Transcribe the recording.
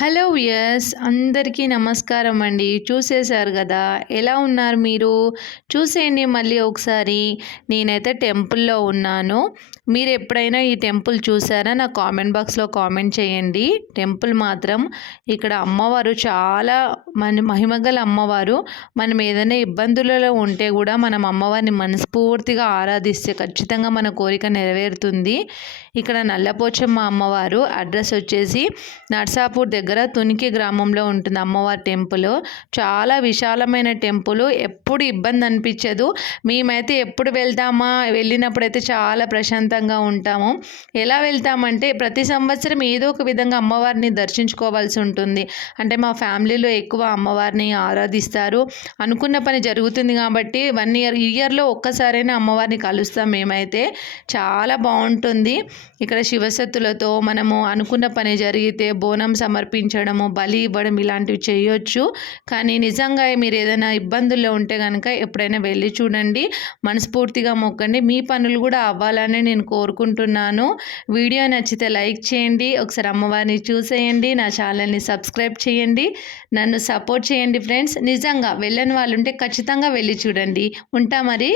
Hello yes అందరికీ నమస్కారం అండి. చూసేశారు గదా! ఎలా ఉన్నారు మీరు? చూసేయండి మళ్ళీ ఒకసారి. నేనైతే టెంపుల్‌లో ఉన్నాను. మీరెప్పుడైనా ఈ టెంపుల్ చూసారా? నా కామెంట్ బాక్స్‌లో కామెంట్ చేయండి. టెంపుల్ మాత్రం ఇక్కడ అమ్మవారు చాలా మహిమగల అమ్మవారు. మనం ఏదైనా ఇబ్బందులలో ఉంటే గూడా మనం అమ్మవారిని మనస్ఫూర్తిగా ఆరాధిస్తే ఖచ్చితంగా మన కోరిక నెరవేరుతుంది. ఇక్కడ నల్లపోచమ్మ అమ్మవారు అడ్రస్ వచ్చేసి నర్సాపూర్ దగ్గర తునికి గ్రామంలో ఉంటుంది అమ్మవారి టెంపుల్. చాలా విశాలమైన టెంపుల్. ఎప్పుడు ఇబ్బంది అనిపించదు. మేమైతే ఎప్పుడు వెళ్తామా, వెళ్ళినప్పుడైతే చాలా ప్రశాంతంగా ఉంటాము. ఎలా వెళ్తామంటే ప్రతి సంవత్సరం ఏదో ఒక విధంగా అమ్మవారిని దర్శించుకోవాల్సి ఉంటుంది. అంటే మా ఫ్యామిలీలో ఎక్కువ అమ్మవారిని ఆరాధిస్తారు. అనుకున్న పని జరుగుతుంది కాబట్టి ఇయర్లో ఒక్కసారైనా అమ్మవారిని కలుస్తాం మేమైతే. చాలా బాగుంటుంది. ఇక్కడ శివసత్తులతో మనము అనుకున్న పని జరిగితే బోనం సమర్పించడము, బలి ఇవ్వడం ఇలాంటివి చేయొచ్చు. కానీ నిజంగా మీరు ఏదైనా ఇబ్బందుల్లో ఉంటే కనుక ఎప్పుడైనా వెళ్ళి చూడండి. మనస్ఫూర్తిగా మొక్కండి. మీ పనులు కూడా అవ్వాలని నేను కోరుకుంటున్నాను. వీడియో నచ్చితే లైక్ చేయండి. ఒకసారి అమ్మవారిని చూసేయండి. నా ఛానల్ని సబ్స్క్రైబ్ చేయండి. నన్ను సపోర్ట్ చేయండి ఫ్రెండ్స్. నిజంగా వెళ్ళని వాళ్ళు ఉంటే ఖచ్చితంగా వెళ్ళి చూడండి. ఉంటా మరి.